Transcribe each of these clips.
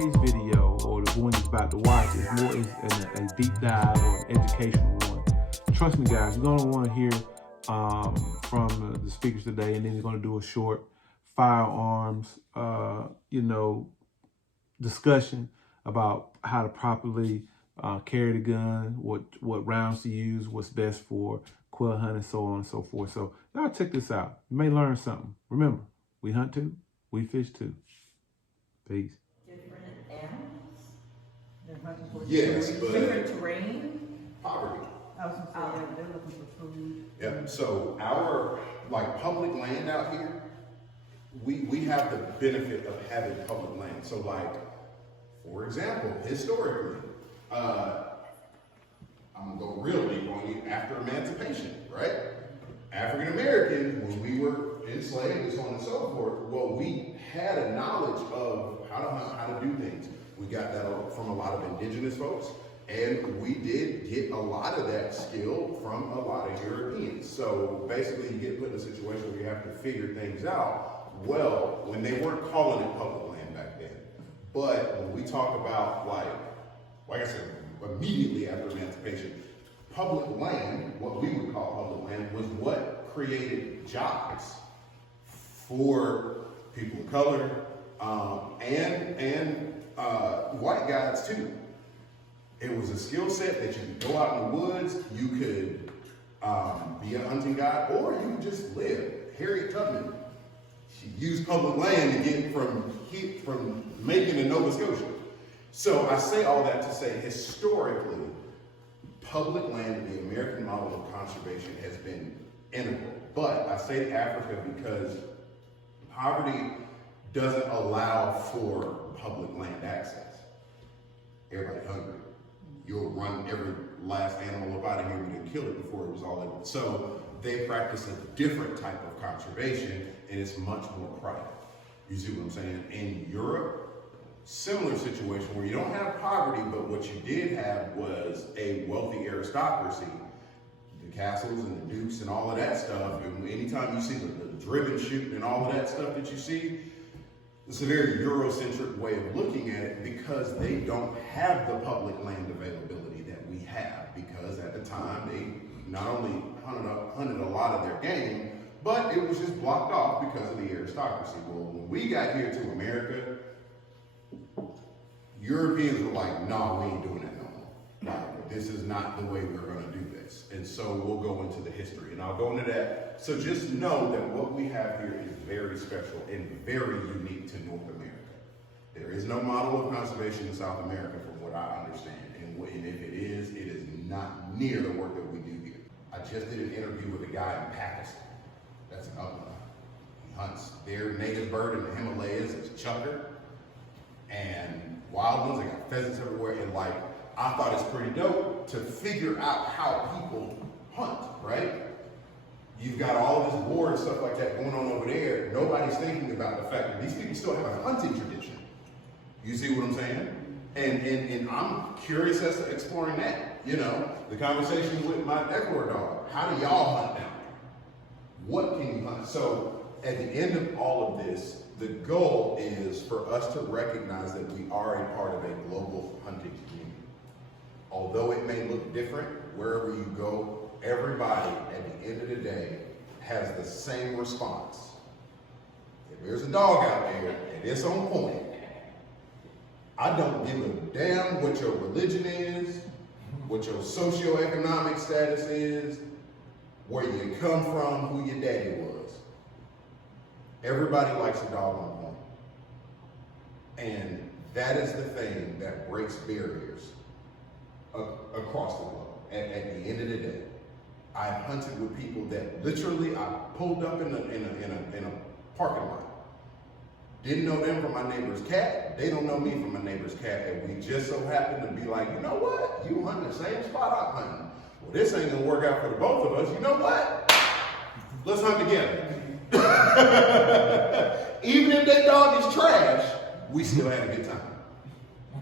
today's video, or the one that's about to watch, is more a deep dive or an educational one. Trust me, guys, you're gonna want to hear from the speakers today, and then you're gonna do a short firearms, discussion about how to properly carry the gun, what rounds to use, what's best for quail hunting, so on and so forth. So y'all check this out. You may learn something. Remember, we hunt too, we fish too. Peace. Different animals? They're hunting for Yes, but different terrain? poverty. I was gonna say, they're looking for food. Yeah. So our public land out here, we have the benefit of having public land. So for example, historically, I'm gonna go real deep on you. After emancipation, right? African Americans, when we were enslaved and so on and so forth, well, we had a knowledge of how to hunt, how to do things. We got that from a lot of indigenous folks, and we did get a lot of that skill from a lot of Europeans. So basically, you get put in a situation where you have to figure things out. Well, when they weren't calling it public land back then, but when we talk about like I said, immediately after emancipation, public land, what we would call public land, was what created jobs for people of color and white guys too. It was a skill set that you could go out in the woods, you could be a hunting guide, or you could just live. Harriet Tubman, she used public land to get from Macon to Nova Scotia. So I say all that to say, historically, public land, the American model of conservation, has been integral. But I say Africa because poverty doesn't allow for public land access. Everybody's hungry. You'll run every last animal up out of here and kill it before it was all over. So they practice a different type of conservation, and it's much more private. You see what I'm saying? In Europe, similar situation where you don't have poverty, but what you did have was a wealthy aristocracy, the castles and the dukes and all of that stuff. And anytime you see the driven shooting and all of that stuff that you see, it's a very Eurocentric way of looking at it, because they don't have the public land availability that we have, because at the time they not only hunted a lot of their game, but it was just blocked off because of the aristocracy. Well, when we got here to America, Europeans were like, no, we ain't doing that no more. This is not the way we're gonna do this. And so we'll go into the history, and I'll go into that. So just know that what we have here is very special and very unique to North America. There is no model of conservation in South America from what I understand. And if it is not near the work that we do here. I just did an interview with a guy in Pakistan. That's an upland. He hunts their native bird in the Himalayas. It's chukar. And wild ones, they got pheasants everywhere. And I thought it's pretty dope to figure out how people hunt, right? You've got all this war and stuff like that going on over there. Nobody's thinking about the fact that these people still have a hunting tradition. You see what I'm saying? And I'm curious as to exploring that. The conversation with my Ecuador dog. How do y'all hunt now? What can you hunt? So at the end of all of this, the goal is for us to recognize that we are a part of a global hunting community. Although it may look different wherever you go, everybody at the end of the day has the same response. If there's a dog out there and it's on point, I don't give a damn what your religion is, what your socioeconomic status is, where you come from, who your daddy was. Everybody likes a dog on point. And that is the thing that breaks barriers across the globe. At the end of the day, I've hunted with people that literally I pulled up in a parking lot. Didn't know them from my neighbor's cat. They don't know me from my neighbor's cat. And we just so happen to be like, you know what? You hunting the same spot I'm hunting. Well, this ain't gonna work out for the both of us. You know what? Let's hunt together. Even if that dog is trash, we still had a good time.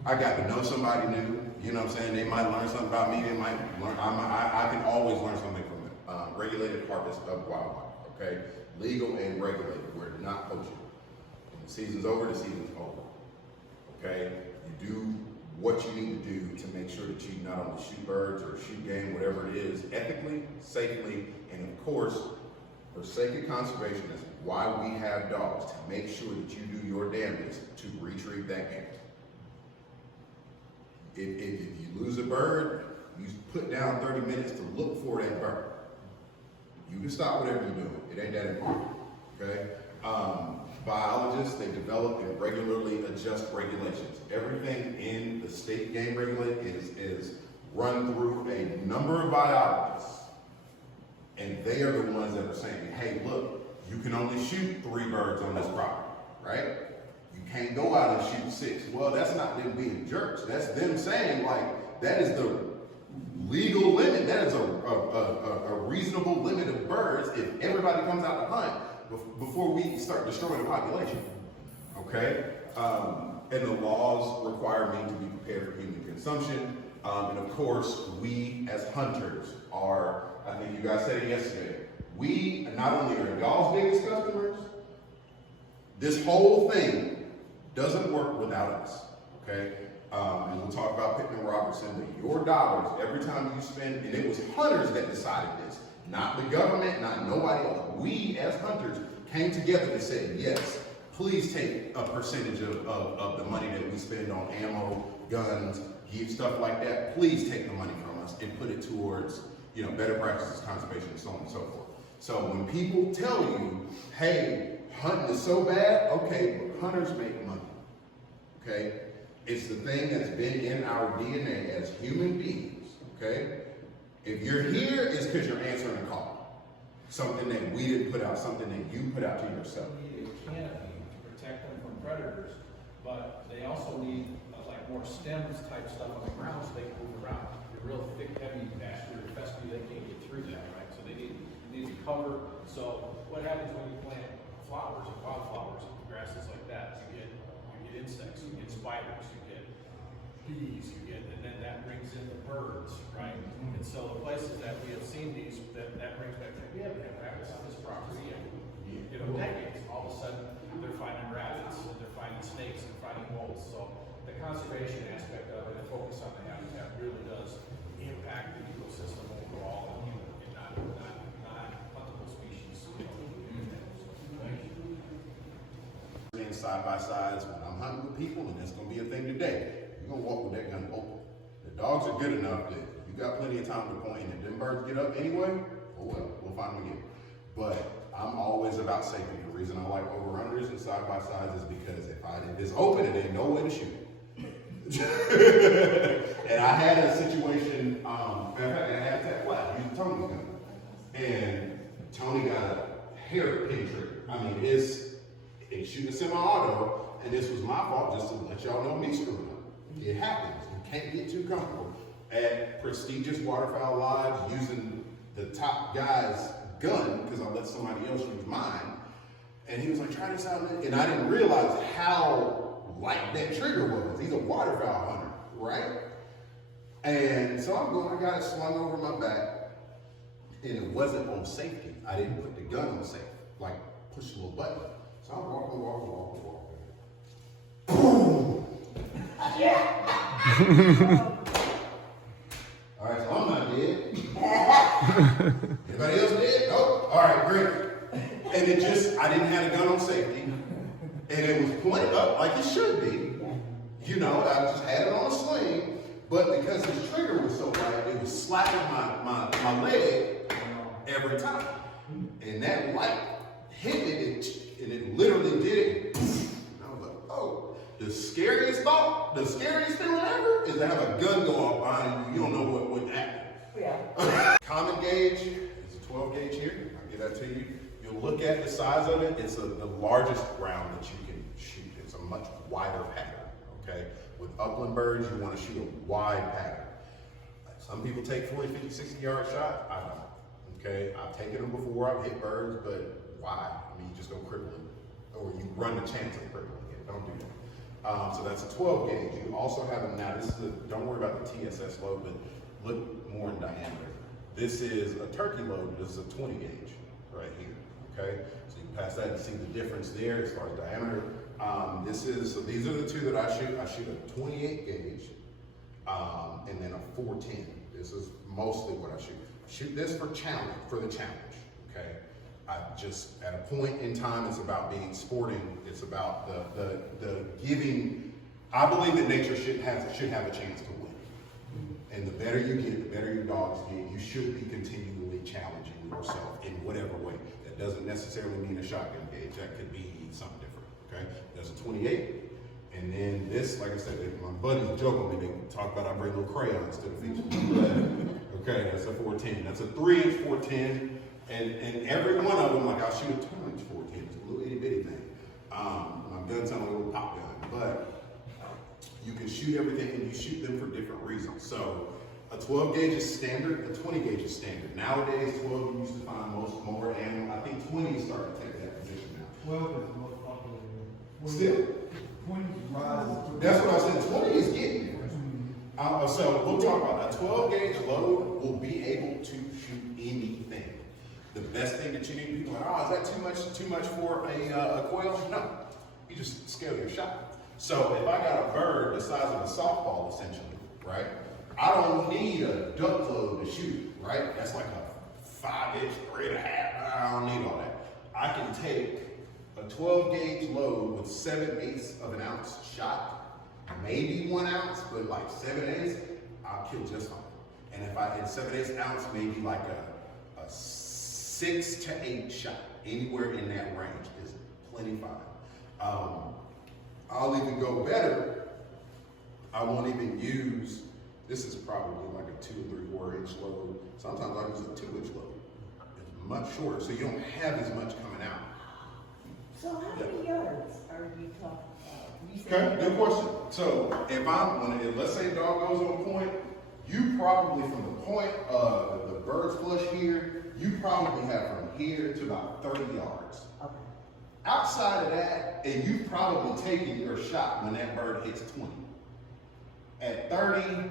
I got to know somebody new. You know what I'm saying? They might learn something about me. They might learn. I can always learn something from them. Regulated carcass of wildlife. Okay, legal and regulated. We're not poaching. When the season's over, the season's over. okay? You do what you need to do to make sure that you not only shoot birds or shoot game, whatever it is, ethically, safely, and of course, for sake of conservation, that's why we have dogs, to make sure that you do your damnedest to retrieve that game. If you lose a bird, you put down 30 minutes to look for that bird. You can stop whatever you're doing. It ain't that important, okay? Biologists, they develop and regularly adjust regulations. Everything in the state game regulator is run through a number of biologists. And they are the ones that are saying, hey, look, you can only shoot 3 birds on this property, right? You can't go out and shoot 6. Well, that's not them being jerks. That's them saying, like, that is the legal limit. That is a reasonable limit of birds if everybody comes out to hunt before we start destroying the population, okay? And the laws require me to be prepared for human consumption. And of course, we as hunters are, I think you guys said it yesterday, we not only are y'all's biggest customers, this whole thing doesn't work without us, okay? And we'll talk about Pittman Robertson, but your dollars, every time you spend, and it was hunters that decided this, not the government, not nobody else. We as hunters came together and said, yes, please take a percentage of the money that we spend on ammo, guns, stuff like that. Please take the money from us and put it towards, you know, better practices, conservation, and so on and so forth. So when people tell you, hey, hunting is so bad, okay, but hunters make money, okay? It's the thing that's been in our DNA as human beings, okay? If you're here, it's because you're answering a call. Something that we didn't put out, something that you put out to yourself. They need a canopy to protect them from predators, but they also need like more stems type stuff on the ground so they can move around. The real thick, heavy vascular fescue, they can't get through that, right? So they need to cover. So what happens when you plant flowers and wildflowers and grasses like that? You get insects, you get spiders, you get bees, and then that brings in the birds, right? And so the places that we have seen these, that brings back, we haven't had rabbits on this property in, you know, decades. All of a sudden, they're finding rabbits, and they're finding snakes, and finding moles. So the conservation aspect of it, and focus on the habitat, really does impact the ecosystem overall, and not huntable species. Being side by sides when I'm hunting with people, and that's gonna be a thing today. You're gonna walk with that gun open. The dogs are good enough that you got plenty of time to point, and if them birds get up anyway, oh well, we'll find them again. But I'm always about safety. The reason I like over-unders and side by sides is because if it's open, it ain't no way to shoot. And I had a situation, matter of fact, I had that flat, using Tony's gun. And Tony got a hairpin trigger. I mean, it's shooting a semi-auto, and this was my fault, just to let y'all know me screwing up. It happens. You can't get too comfortable. At prestigious waterfowl lives, using the top guy's gun, because I let somebody else use mine, and he was like, try this out, and I didn't realize how light that trigger was. He's a waterfowl hunter, right? And so I'm going, I got it slung over my back, and it wasn't on safety. I didn't put the gun on safety, like push a little button. So I'm walking. Boom! All right, so I'm not dead. Anybody else dead? Nope. All right, great. And it just, I didn't have a gun on safety, and it was pointed up like it should be. You know, I just had it on a sling, but because the trigger was so light, it was slapping my leg every time. And that light hit it, and it literally did it. And I was like, oh. The scariest feeling ever is to have a gun go off behind you. You don't know what would happen. Yeah. Common gauge is a 12 gauge here. I'll give that to you. You'll look at the size of it. It's the largest round that you can shoot. It's a much wider pattern, okay? With upland birds, you want to shoot a wide pattern. Some people take 40, 50, 60-yard shots. I don't, okay? I've taken them before. I've hit birds, but why? I mean, you just go cripple it. Or you run the chance of crippling it. Don't do that. So that's a 12 gauge. You also have them now. This is don't worry about the TSS load, but look more in diameter. This is a turkey load. This is a 20 gauge right here. Okay. So you past that, you see the difference there as far as diameter. So these are the two that I shoot. I shoot a 28 gauge, and then a 410. This is mostly what I shoot. Shoot this for the challenge, okay? I just, at a point in time, it's about being sporting. It's about the giving. I believe that nature should have a chance to win. And the better you get, the better your dogs get. You should be continually challenging yourself in whatever way. That doesn't necessarily mean a shotgun gauge. That could be something different, okay? That's a 28. And then this, like I said, my buddies joke with me, they talk about I bring little crayons to the feature. Okay, that's a 410. That's a 3-inch 410. And every one of them, like I'll shoot a 2-inch 410. It's a little itty bitty thing. My gun's on a little pop gun, but you can shoot everything and you shoot them for different reasons. So a 12 gauge is standard, a 20 gauge is standard. Nowadays, 12 you used to find more ammo. I think 20 is starting to take that position now. 12 is the most popular. Still. 20 rises. That's what I said, 20 is getting there. So we'll talk about that. 12 gauge load will be able to shoot anything. The best thing that you need, people are like, oh, is that too much for a quail? No, you just scale your shot. So if I got a bird the size of a softball, essentially, right? I don't need a duck load to shoot, right? That's like a 5-inch, 3.5. I don't need all that. I can take a 12 gauge load with 7/8 of an ounce shot, maybe 1 ounce, but like 7/8, I'll kill just fine. And if I hit 7/8 ounce, maybe like a 6 to 8 shot, anywhere in that range is plenty fine. I'll even go better. I won't even use, this is probably like a 2 3/4 inch load. Sometimes I use a 2-inch load. It's much shorter, so you don't have as much coming out. So how many yards are you talking about? You Okay, said- good question. So if let's say a dog goes on point, you probably from the point of the bird's flush here, you probably have from here to about 30 yards. Okay. Outside of that, and you've probably taken your shot when that bird hits 20. At 30,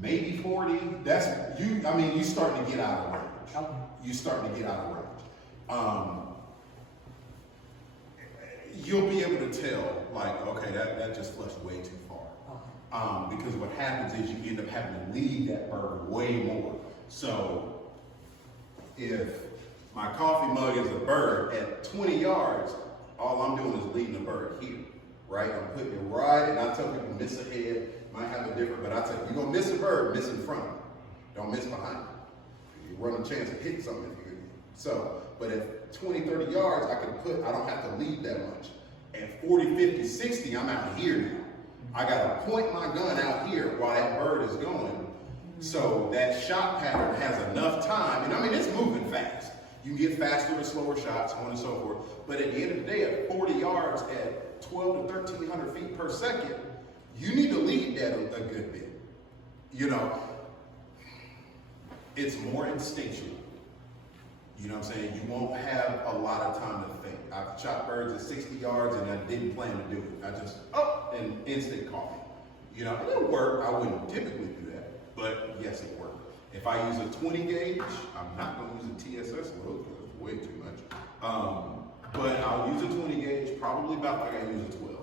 maybe 40, that's you. I mean, you starting to get out of range. Okay. You starting to get out of range. You'll be able to tell, like, okay, that just flushed way too far. Okay. Because what happens is you end up having to lead that bird way more. So if my coffee mug is a bird at 20 yards, all I'm doing is leading the bird here, right? I'm putting it right, and I tell people miss ahead, might have a different, but I tell you, you're gonna miss a bird, miss in front of it. Don't miss behind it. You run a chance of hitting something if you so, but at 20, 30 yards, I don't have to lead that much. At 40, 50, 60, I'm out here now. I gotta point my gun out here while that bird is going. So that shot pattern has enough time, and I mean, it's moving fast. You get faster or slower shots, so on and so forth. But at the end of the day, at 40 yards, at 12 to 1,300 feet per second, you need to lead that a good bit. You know, it's more instinctual. You know what I'm saying? You won't have a lot of time to think. I've shot birds at 60 yards and I didn't plan to do it. I just, and instant caught me. You know, it didn't work. I wouldn't typically do that, but yes, it worked. If I use a 20 gauge, I'm not going to use a TSS load because it's way too much. But I'll use a 20 gauge probably about like I use a 12.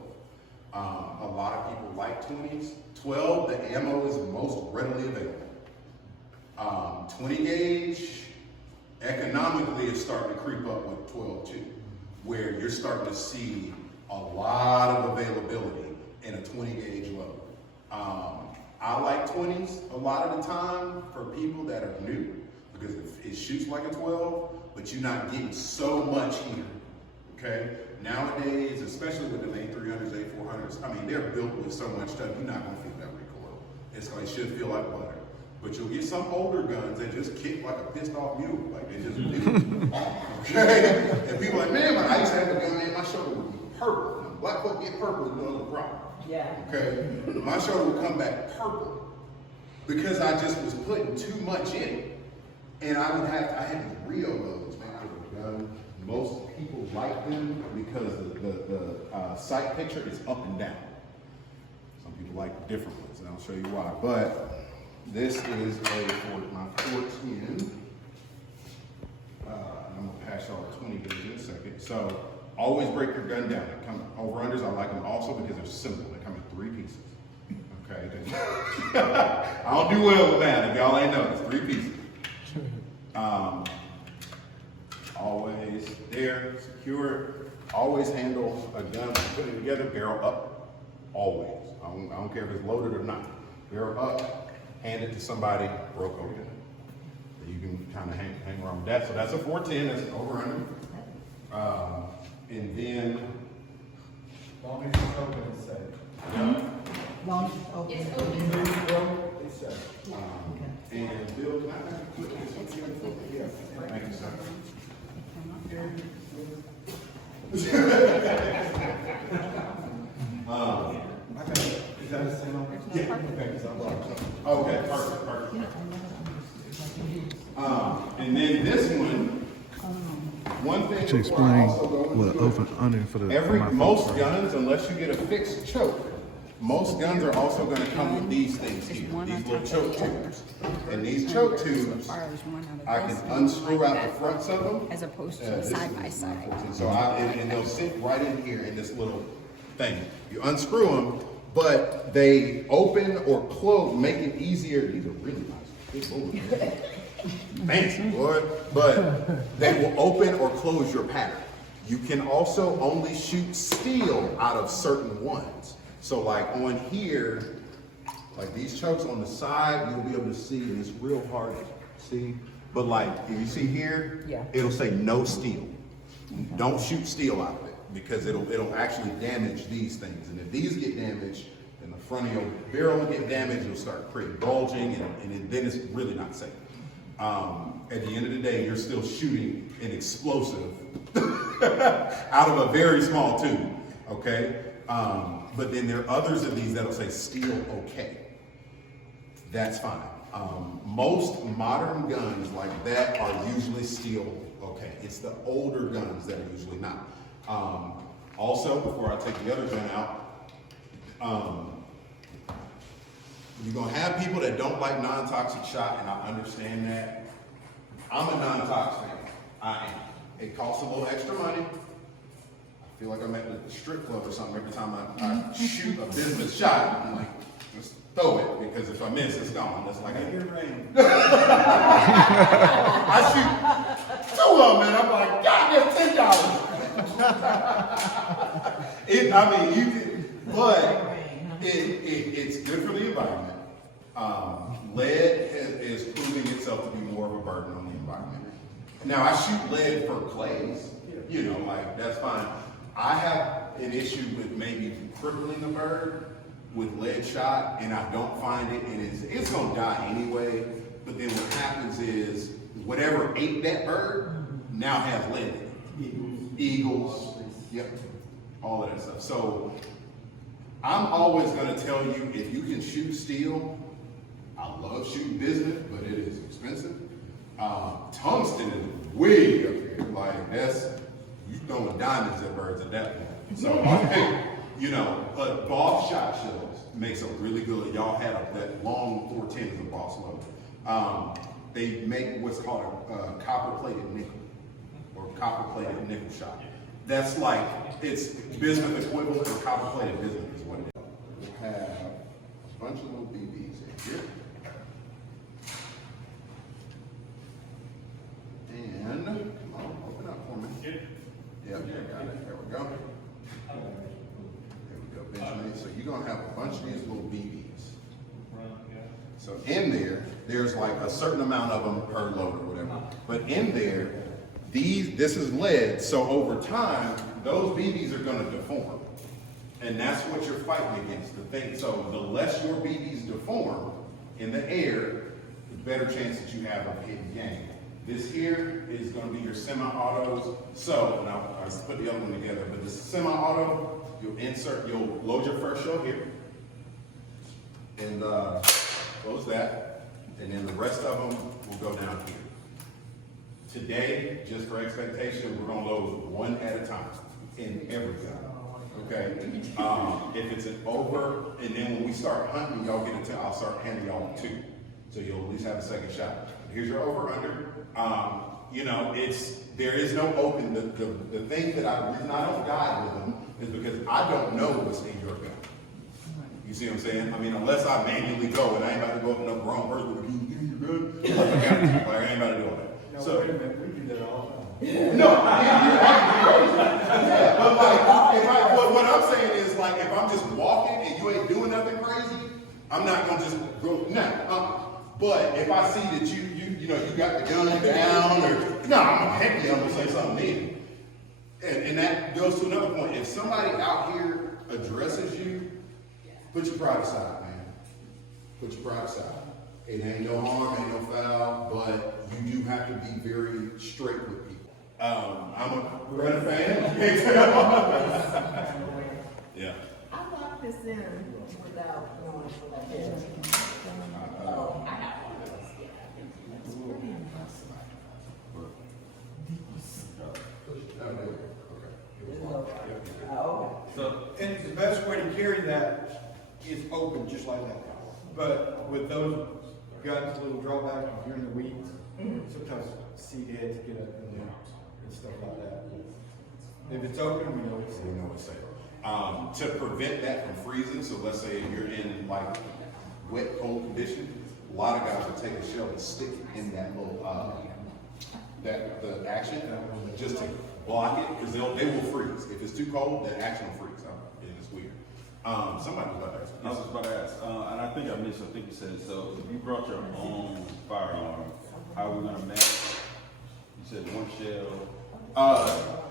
A lot of people like 20s. 12, the ammo is most readily available. 20 gauge, economically, it's starting to creep up with 12 too, where you're starting to see a lot of availability in a 20 gauge load. I like 20s a lot of the time for people that are new because it shoots like a 12, but you're not getting so much here, okay? Nowadays, especially with the A300s, A400s, I mean, they're built with so much stuff, you're not gonna feel that recoil. It should feel like butter. But you'll get some older guns that just kick like a pissed off mule, like they just do. Okay? And people are like, man, I used to have a gun, man, my shoulder would be purple. When black folk get purple, you know the problem. Yeah. Okay? My shoulder would come back purple because I just was putting too much in it. And I had these Rio loads, man, I was gun. Most people like them because the sight picture is up and down. Some people like different ones, and I'll show you why. But this is my 410. I'm gonna pass ask y'all 20 gauge in a second. So always break your gun down. They come over-unders, I like them also because they're simple. They come in 3 pieces. Okay, I don't do well with that. If y'all ain't noticed, 3 pieces. Always there, secure. Always handle a gun, put it together, barrel up. Always. I don't care if it's loaded or not. Barrel up, hand it to somebody, broke open. You can kind of hang around with that. So that's a 410, that's an over-under. And then, Long as it's open, it's safe. Long as it's open. It's open. It's safe. and Bill, can I have you put this on here? Thank you, sir. Is that the same one? Yeah. Okay, perfect. And then this one thing To before I explain also go into what an it, over under for the for my most folks. guns, unless you get a fixed choke, most guns are also going to come with these things here, these little choke tubes. And these choke tubes, I can unscrew out the fronts of them. As opposed to This side is by side. 14. So and they'll sit right in here in this little thing. You unscrew them, but they open or close, make it easier. These are really nice. Fancy, boy. But they will open or close your pattern. You can also only shoot steel out of certain ones. So like on here, like these chokes on the side, you'll be able to see, and it's real hard to see. But like, if you see here, Yeah. it'll say no steel. Don't shoot steel out of it because it'll actually damage these things. And if these get damaged, then the front of your barrel will get damaged, it'll start creating bulging, and then it's really not safe. At the end of the day, you're still shooting an explosive out of a very small tube, okay? But then there are others of these that'll say steel okay. That's fine. Most modern guns like that are usually steel okay. It's the older guns that are usually not. Also, before I take the other gun out, you're gonna have people that don't like non-toxic shot, and I understand that. I'm a non-toxic fan. I am. It costs a little extra money. I feel like I'm at the strip club or something every time I shoot a business shot. I'm like, just throw it, because if I miss, it's gone. That's like I shoot 2 of them, and I'm like, God, that's $10. It's good for the environment. Lead is proving itself to be more of a burden on the environment. Now, I shoot lead for clays, like that's fine. I have an issue with maybe crippling a bird with lead shot, and I don't find it, and it's gonna die anyway. But then what happens is whatever ate that bird now has lead in it. Eagles, yep, all of that stuff. So I'm always gonna tell you, if you can shoot steel, I love shooting bismuth, but it is expensive. Tungsten is way up here. Like you throwing diamonds at birds at that point. So but Boss shot shells makes a really good. Y'all had that long 410 is a Boss load. They make what's called a copper-plated nickel or copper-plated nickel shot. That's like it's bismuth equivalent to copper-plated bismuth is what it is. We'll have a bunch of little BBs in here. And, come on, open up for me. Yep, got it. There we go. There we go, Benjamin. So you're gonna have a bunch of these little BBs. So in there's like a certain amount of them per load or whatever. But in there, this is lead. So over time, those BBs are gonna deform. And that's what you're fighting against, the thing. So the less your BBs deform in the air, the better chance that you have of hitting game. This here is going to be your semi-autos. So, and I'll put the other one together, but this semi-auto, you'll load your first shell here, and close that, and then the rest of them will go down here. Today, just for expectation, we're going to load one at a time in every gun. Okay? If it's an over, and then when we start hunting, y'all get into, I'll start handing y'all 2. So you'll at least have a second shot. Here's your over under. You know, there is no open. The thing that the reason I don't guide with them is because I don't know what's in your gun. You see what I'm saying? I mean, unless I manually go, and I ain't about to go up to no grown person with, "Can you give me your gun?" Like, I ain't about to do all that. No, So, wait a minute, we do that all the time. no, yeah, but like, but what I'm saying is, like, if I'm just walking and you ain't doing nothing crazy, I'm not gonna just go. But if I see that you know, you got the gun down, or I'm gonna heck you, I'm gonna say something mean. And that goes to another point. If somebody out here addresses you, put your pride aside, man. Put your pride aside. It ain't no harm, ain't no foul, but you do have to be very straight with people. I'm a Greta fan. Yeah. I locked this in without knowing what I did. Oh, I have one of those, yeah. It's pretty impressive. Oh, So, and the best way to carry that is open, just like that. But with those guns, a little drawback, if you're in the weeds, sometimes seed heads get up in there and stuff like that. If it's open, we know it's We know what's safe. To prevent that from freezing, so let's say if you're in like wet, cold conditions, a lot of guys will take a shell and stick it in that little the action just to block it, because they will freeze. If it's too cold, the action will freeze. And it's weird. Somebody was about to ask. I was about to ask, and I think I missed. I think you said so. If you brought your own firearm, how are we gonna manage? You said one shell.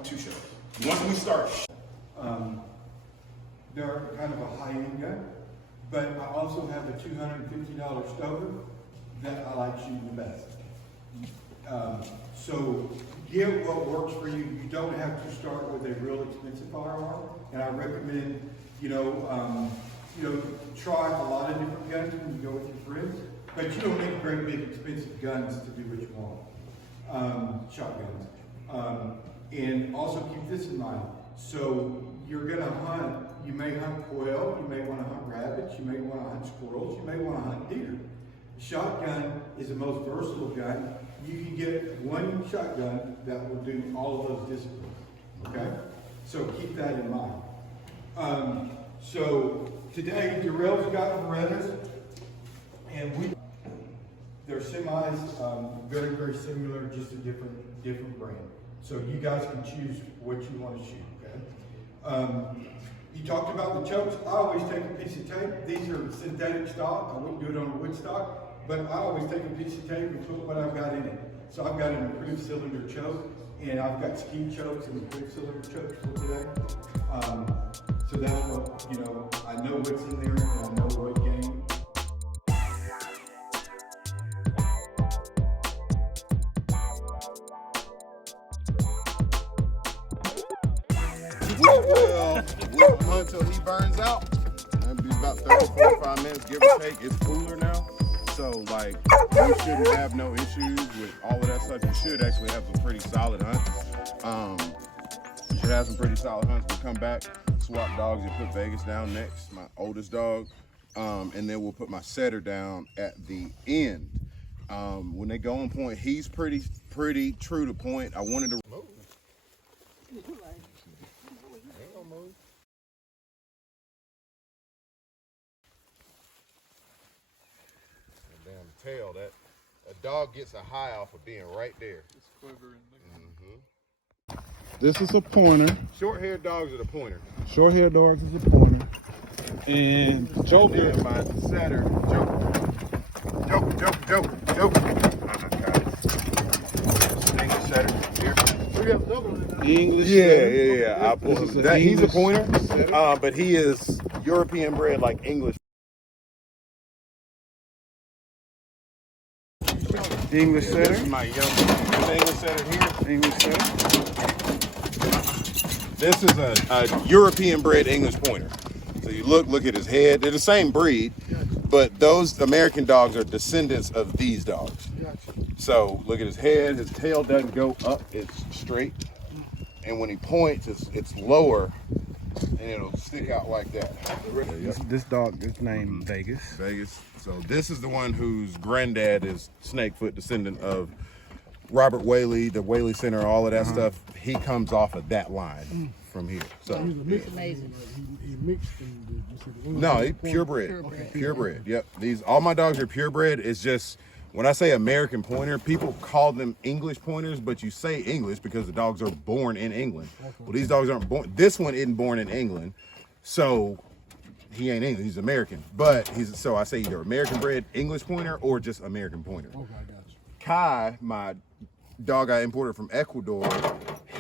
2 shells. Once we start. they're kind of a high-end gun, but I also have a $250 stover that I like shooting the best. So get what works for you. You don't have to start with a real expensive firearm, and I recommend, try a lot of different guns when you go with your friends, but you don't need great big expensive guns to do what you want. Shotguns. And also keep this in mind. So you're gonna hunt, you may hunt quail, you may wanna hunt rabbits, you may wanna hunt squirrels, you may wanna hunt deer. Shotgun is the most versatile gun. You can get one shotgun that will do all of those disciplines, okay? So keep that in mind. So today, Darrell's got Berettas, and they're semis, very, very similar, just a different brand. So you guys can choose what you want to shoot, okay? You talked about the chokes. I always take a piece of tape. These are synthetic stock. I wouldn't do it on a wood stock, but I always take a piece of tape and put what I've got in it. So I've got an improved cylinder choke, and I've got ski chokes and improved cylinder chokes for today. So that's what, I know what's in there, and I know what game. We'll hunt till he burns out. That'll be about 30, 45 minutes, give or take. It's cooler now. So, like, you shouldn't have no issues with all of that stuff. You should actually have some pretty solid hunts. You should have some pretty solid hunts. We come back, swap dogs, and put Vegas down next, my oldest dog. And then we'll put my setter down at the end. When they go on point, he's pretty true to point. I wanted to move. Damn tail, that a dog gets a high off of being right there. It's quivering. This is a pointer. Short-haired dogs are the pointer. Short-haired dogs is a pointer. And Joker. And my setter, Joker. English setter here. English. Yeah. I pulled This is that. He's a English pointer, setter. but he is European bred, like English. English This setter. is my young English setter here. English setter. This is a European bred English pointer. So you look at his head. They're the same breed, but those American dogs are descendants of these dogs. So look at his head. His tail doesn't go up; it's straight. And when he points, it's lower, and it'll stick out like that. This dog is named Vegas. Vegas. So this is the one whose granddad is Snakefoot, descendant of Robert Whaley, the Whaley Center, all of that stuff, he comes off of that line from here. So It's amazing. He mixed them. no, he purebred. Purebred. Yep. All my dogs are purebred. It's just when I say American pointer, people call them English pointers, but you say English because the dogs are born in England. Well, these dogs aren't born. This one isn't born in England, so he ain't English. He's American. But so I say either American bred English pointer or just American pointer. Okay, I got you. Kai, my dog I imported from Ecuador,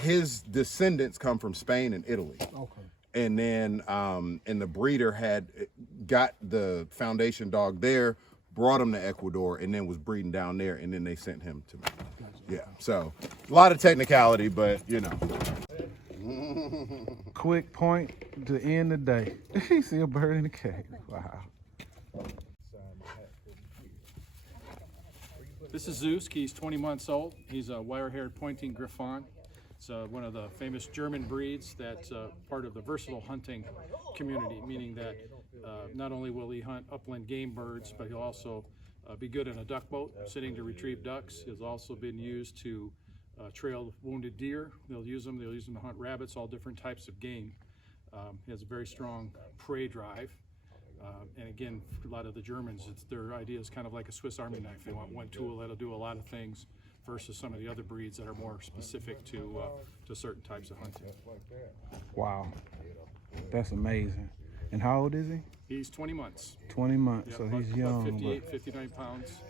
his descendants come from Spain and Italy. Okay. And then and the breeder had got the foundation dog there, brought him to Ecuador, and then was breeding down there, and then they sent him to me. Yeah, so a lot of technicality, but you know. Quick point to end the day. You see a bird in the cage. Wow. This is Zeus. He's 20 months old. He's a wire-haired pointing Griffon. It's one of the famous German breeds that's part of the versatile hunting community, meaning that not only will he hunt upland game birds, but he'll also be good in a duck boat, sitting to retrieve ducks. He's also been used to trail wounded deer. They'll use them to hunt rabbits, all different types of game. He has a very strong prey drive. And again, for a lot of the Germans, their idea is kind of like a Swiss Army knife. They want one tool that'll do a lot of things versus some of the other breeds that are more specific to certain types of hunting. Wow. That's amazing. And how old is he? He's 20 months. 20 months, Yep, so about- he's about young. 58, 59 pounds.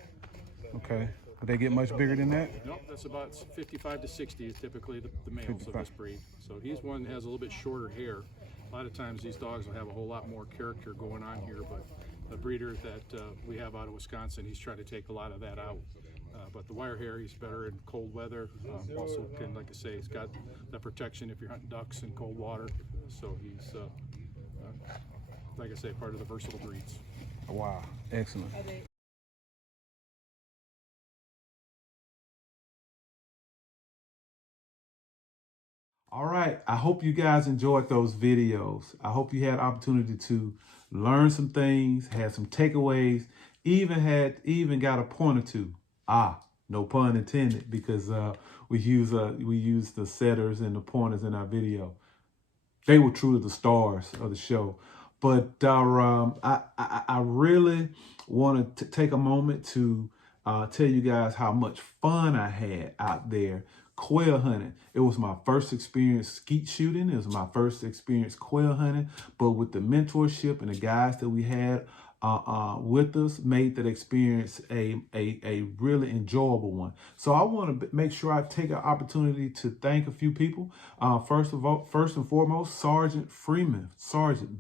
Okay. But they get much bigger than that? Nope, that's about 55 to 60 is typically the males of 55. this breed. So he's one that has a little bit shorter hair. A lot of times these dogs will have a whole lot more character going on here, but the breeder that we have out of Wisconsin, he's trying to take a lot of that out. But the wire hair, he's better in cold weather. Also, can, like I say, he's got that protection if you're hunting ducks in cold water. So he's, like I say, part of the versatile breeds. Wow. Excellent. All right, I hope you guys enjoyed those videos. I hope you had opportunity to learn some things, had some takeaways, even got a point or two. No pun intended, because we use the setters and the pointers in our video. They were truly the stars of the show. But I really want to take a moment to tell you guys how much fun I had out there quail hunting. It was my first experience skeet shooting. It was my first experience quail hunting. But with the mentorship and the guys that we had with us, made that experience a really enjoyable one. So I want to make sure I take an opportunity to thank a few people. First and foremost, Sergeant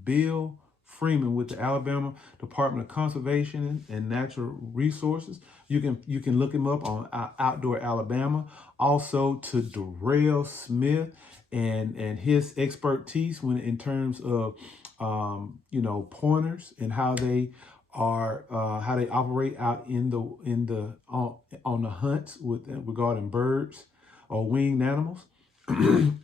Bill Freeman with the Alabama Department of Conservation and Natural Resources. You can look him up on Outdoor Alabama. Also to Darrell Smith and his expertise in terms of pointers and how they operate out on the hunts regarding birds or winged animals.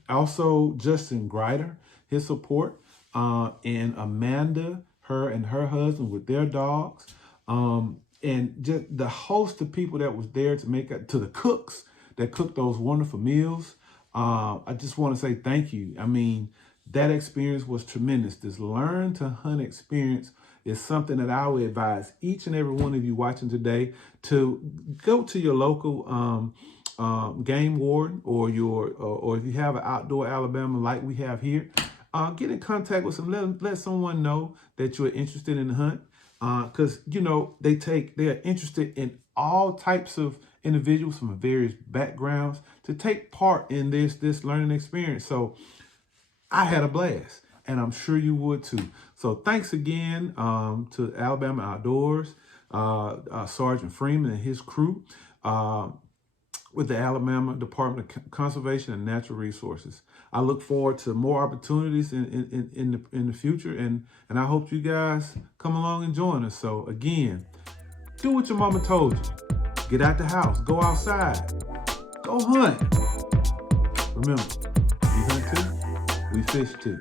Also Justin Grider, his support, and Amanda, her and her husband with their dogs, and just the host of people that was there to the cooks that cooked those wonderful meals. I just want to say thank you. I mean, that experience was tremendous. This learn to hunt experience is something that I would advise each and every one of you watching today to go to your local game warden or if you have an Outdoor Alabama like we have here, get in contact with them. Let someone know that you're interested in the hunt, because they are interested in all types of individuals from various backgrounds to take part in this learning experience. So I had a blast, and I'm sure you would too. So thanks again to Alabama Outdoors, Sergeant Freeman and his crew with the Alabama Department of Conservation and Natural Resources. I look forward to more opportunities in the future, and I hope you guys come along and join us. So again, do what your mama told you. Get out the house, go outside, go hunt. Remember, we hunt too, we fish too.